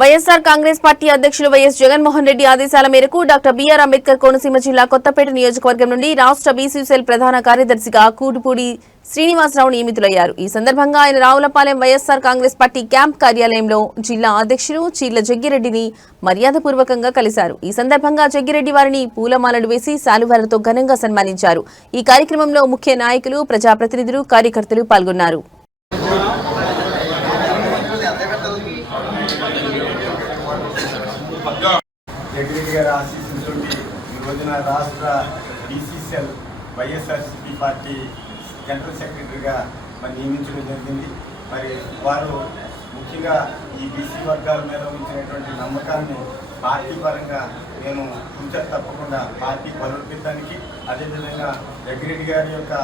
YSR Congress party అధ్యక్షులు YS Jaganmohan Reddy ఆదేశాల మేరకు డాక్టర్ బిఆర్ అంబేద్కర్ కోనసీమ జిల్లా కొత్తపేట నియోజకవర్గం నుండి రాష్ట్ర బీసీ సెల్ ప్రధాన కార్యదర్శిగా కూటుపూడి శ్రీనివాసరావు నియమితులయ్యారు. ఈ సందర్భంగా ఆయన రావులపాలెం వైఎస్ఆర్ కాంగ్రెస్ పార్టీ క్యాంప్ కార్యాలయంలో జిల్లా అధ్యక్షులు చీర్ల జగ్గిరెడ్డిని మర్యాదపూర్వకంగా కలిశారు. ఈ సందర్భంగా జగ్గిరెడ్డి వారిని పూలమాలలు వేసి శాలువాలతో ఘనంగా సన్మానించారు. ఈ కార్యక్రమంలో ముఖ్య నాయకులు, ప్రజాప్రతినిధులు, కార్యకర్తలు పాల్గొన్నారు. జగన్ గారి ఆశీస్సులతో ఈ రోజున రాష్ట్ర బీసీసీఎల్ వైఎస్ఆర్సీపీ పార్టీ జనరల్ సెక్రటరీగా నియమించడం జరిగింది. మరి వారు ముఖ్యంగా ఈ బీసీ వర్గాల మీద ఉంచినటువంటి నమ్మకాన్ని పార్టీ పరంగా నేను ఫ్యూచర్ తప్పకుండా పార్టీ బలోపేతానికి, అదేవిధంగా జగ్గిరెడ్డి గారి యొక్క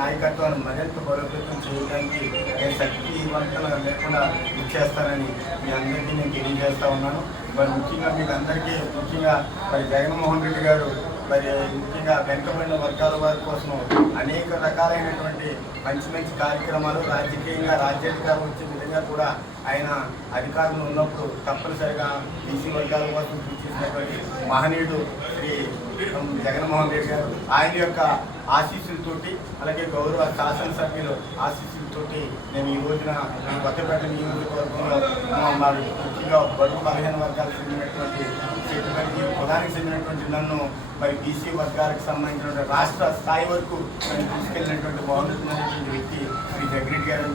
నాయకత్వాన్ని మరింత బలోపేతం చేయడానికి నేను శక్తివంతం లేకుండా ఇచ్చేస్తానని మీ అందరికీ నేను తెలియజేస్తా ఉన్నాను. మరి ముఖ్యంగా మీకు అందరికీ మరి జగన్మోహన్ రెడ్డి గారు మరి ముఖ్యంగా వెనుకబడిన వర్గాల వారి కోసం అనేక రకాలైనటువంటి మంచి కార్యక్రమాలు రాజకీయంగా రాజ్యాధికారం వచ్చే విధంగా కూడా ఆయన అధికారంలో ఉన్నప్పుడు తప్పనిసరిగా బీసీ వర్గాల కోసం కృషి చేసినటువంటి మహనీయుడు శ్రీ జగన్మోహన్ రెడ్డి గారు, ఆయన యొక్క ఆశీస్సులతోటి అలాగే గౌరవ శాసనసభ్యులు ఆశీస్సులతోటి నేను ఈ రోజున ఈ కొత్తపేట నియోజకవర్గంలో మరి ముఖ్యంగా బడుగు బలహీన వర్గాలకు చెందినటువంటి కులానికి చెందినటువంటి నన్ను మరి బీసీ వర్గాలకు సంబంధించిన రాష్ట్ర స్థాయి వరకు నేను తీసుకెళ్ళినటువంటి మహోన్నతమైనటువంటి వ్యక్తి శ్రీ జగ్గిరెడ్డి గారు.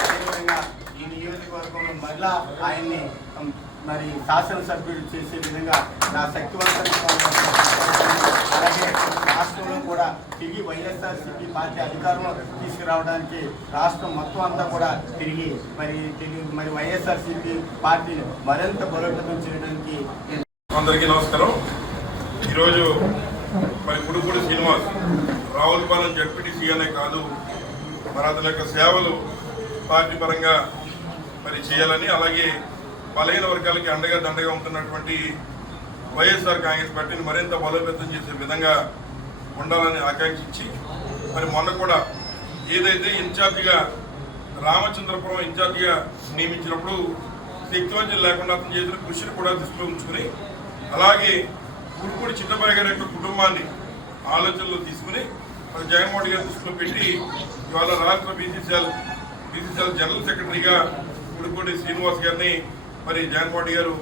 అదేవిధంగా ఈ నియోజకవర్గంలో మళ్ళా ఆయన్ని మరి శాసనసభ్యులు చేసే విధంగా నా శక్తివంతంగా, అలాగే రాష్ట్రంలో కూడా తిరిగి వైఎస్ఆర్సీపీ పార్టీ అధికారంలో తీసుకురావడానికి రాష్ట్రం మొత్తం అంతా కూడా తిరిగి మరి వైఎస్ఆర్సీపీ పార్టీని మరింత బలోపేతం చేయడానికి. అందరికీ నమస్కారం. ఈరోజు మరి కూటుపూడి శ్రీనివాస్ రావులపాలెం జడ్పీటీసీ అనే కాదు, మరి అతని యొక్క సేవలు పార్టీ పరంగా మరి చేయాలని, అలాగే బలహీన వర్గాలకి అండగా దండగా ఉంటున్నటువంటి వైఎస్ఆర్ కాంగ్రెస్ పార్టీని మరింత బలోపేతం చేసే విధంగా ఉండాలని ఆకాంక్షించి మరి మొన్న కూడా ఏదైతే ఇన్ఛార్జిగా రామచంద్రపురం ఇన్ఛార్జిగా నియమించినప్పుడు శక్తివంతులు లేకుండా అతను చేసిన కృషిని కూడా దృష్టిలో ఉంచుకుని, అలాగే కూటుపూడి చిన్నబాయి గారి యొక్క కుటుంబాన్ని ఆలోచనలో తీసుకుని మరి జగన్మోహన్ గారి దృష్టిలో పెట్టి ఇవాళ రాష్ట్ర బీసీసీఎల్ జనరల్ సెక్రటరీగా కూటుపూడి శ్రీనివాస్ గారిని మరి జగన్మోహన్ గారు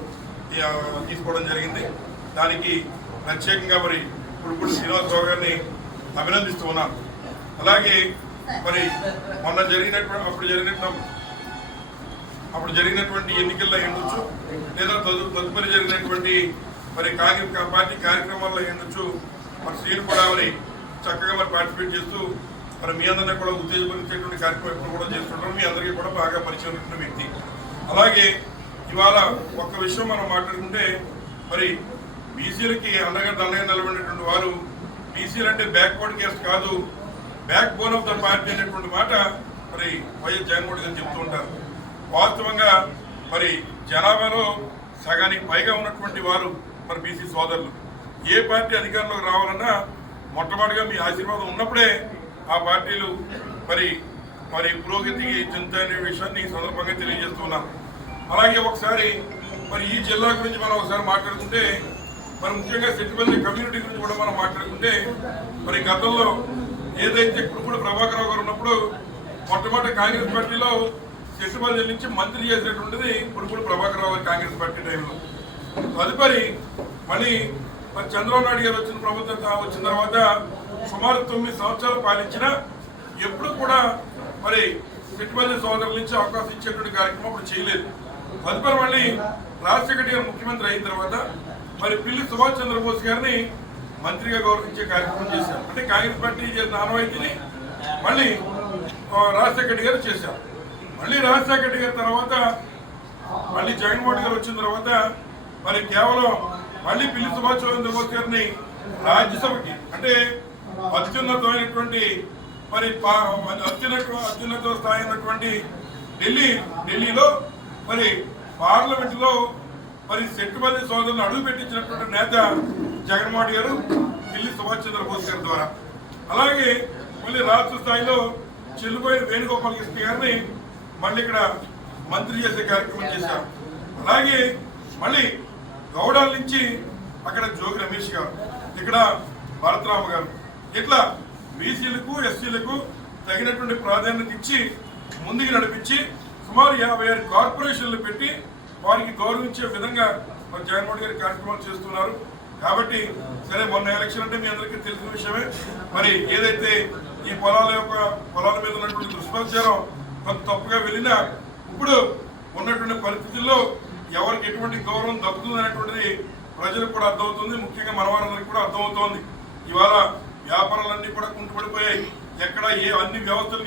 తీసుకోవడం జరిగింది. దానికి ప్రత్యేకంగా మరి కూటుపూడి శ్రీనివాసరావు గారిని అభినందిస్తూ ఉన్నాను. అలాగే మరి మొన్న అప్పుడు జరిగినటువంటి ఎన్నికల్లో ఉండొచ్చు, లేదా తదుపరి జరిగినటువంటి మరి కాంగ్రెస్ పార్టీ కార్యక్రమాల్లో ఉండొచ్చు, మరి శ్రీను కూడా మరి చక్కగా మరి పార్టిసిపేట్ చేస్తూ మరి మీ అందరినీ కూడా ఉత్తేజపరిచేటువంటి కార్యక్రమం కూడా చేస్తుంటారు. మీ అందరికీ కూడా బాగా పరిచయం ఉన్న వ్యక్తి. అలాగే ఇవాళ ఒక్క విషయం మనం మాట్లాడుకుంటే మరి బీసీలకి అండగా నిలబడినటువంటి వారు, బీసీలు అంటే బ్యాక్వర్డ్ క్యాస్ట్ కాదు, back bone of the party అనేటువంటి మాట మరి వైఎస్ జగన్మోహన్ గారు చెప్తూ ఉంటారు. వాస్తవంగా మరి జనాభాలో సగానికి పైగా ఉన్నటువంటి వారు మరి బీసీ సోదరులు. ఏ పార్టీ అధికారంలోకి రావాలన్నా మొట్టమొదటిగా మీ ఆశీర్వాదం ఉన్నప్పుడే ఆ పార్టీలు మరి పురోగతికి చెందుతాయనే విషయాన్ని ఈ సందర్భంగా తెలియజేస్తున్నాను. అలాగే ఒకసారి మరి ఈ జిల్లా గురించి మనం ఒకసారి మాట్లాడుకుంటే, మరి ముఖ్యంగా సెట్టిపల్లి కమ్యూనిటీ గురించి కూడా మనం మాట్లాడుకుంటే, మరి గతంలో ఏదైతే కూటుపూడి ప్రభాకర్ రావు గారు ఉన్నప్పుడు మొట్టమొదటి కాంగ్రెస్ పార్టీలో సెట్టిపల్లి నుంచి మంత్రి చేసినటువంటిది కూటుపూడి ప్రభాకర్ రావు గారు కాంగ్రెస్ పార్టీ టైంలో. తదుపరి మరి చంద్రబాబు నాయుడు గారు వచ్చిన ప్రభుత్వం వచ్చిన తర్వాత సుమారు 9 సంవత్సరాలు పాలించిన ఎప్పుడు కూడా మరి సెట్టిపల్లి సోదరుల నుంచి అవకాశం ఇచ్చేటువంటి కార్యక్రమం అప్పుడు చేయలేదు. తదుపరి మళ్ళీ రాజశేఖర్ గారు ముఖ్యమంత్రి అయిన తర్వాత మరి పిల్లి సుభాష్ చంద్రబోస్ గారిని మంత్రిగా గౌరవించే కార్యక్రమం చేశారు. అంటే కాంగ్రెస్ పార్టీ చేసిన ఆనవాయితీని మళ్ళీ రాజశేఖర్ గారు చేశారు. మళ్ళీ రాజశేఖర్ గారి తర్వాత మళ్ళీ జగన్మోహన్ గారు వచ్చిన తర్వాత మరి కేవలం మళ్ళీ పిల్లి సుభాష్ చంద్రబోస్ గారిని రాజ్యసభకి, అంటే అత్యున్నతమైనటువంటి మరి అత్యున్నత స్థాయి అయినటువంటి ఢిల్లీలో మరి పార్లమెంటులో మరి సెట్టిపల్లి సోదరులను అడుగు పెట్టించినటువంటి నేత జగన్మోహన్ గారు, పిల్లి సుభాష్ చంద్రబోస్ గారి ద్వారా. అలాగే మళ్ళీ రాష్ట్ర స్థాయిలో చెల్లిపోయిన వేణుగోపాల్ కృష్ణ గారిని మళ్ళీ ఇక్కడ మంత్రి చేసే కార్యక్రమం చేశారు. అలాగే మళ్ళీ గౌడాల నుంచి అక్కడ జోగి రమేష్ గారు, ఇక్కడ భారతరామ గారు, ఇట్లా బీసీలకు ఎస్సీలకు తగినటువంటి ప్రాధాన్యత ఇచ్చి ముందుకు నడిపించి సుమారు 56 కార్పొరేషన్లు పెట్టి వారికి గౌరవించే విధంగా మరి జగన్మోహన్ గారి కార్యక్రమాలు చేస్తున్నారు. కాబట్టి సరే, మొన్న ఎలక్షన్ అంటే మీ అందరికీ తెలిసిన విషయమే. మరి ఏదైతే ఈ పొలాల మీద ఉన్నటువంటి దుష్ప్రచారం కొంత తప్పుగా వెళ్ళినా ఇప్పుడు ఉన్నటువంటి పరిస్థితుల్లో ఎవరికి ఎటువంటి గౌరవం దక్కుతుంది అనేటువంటిది ప్రజలకు కూడా అర్థమవుతుంది, ముఖ్యంగా మనవారందరికీ కూడా అర్థమవుతోంది. ఇవాళ వ్యాపారాలన్నీ కూడా కుంటుపడిపోయాయి. ఎక్కడ అన్ని వ్యవస్థలు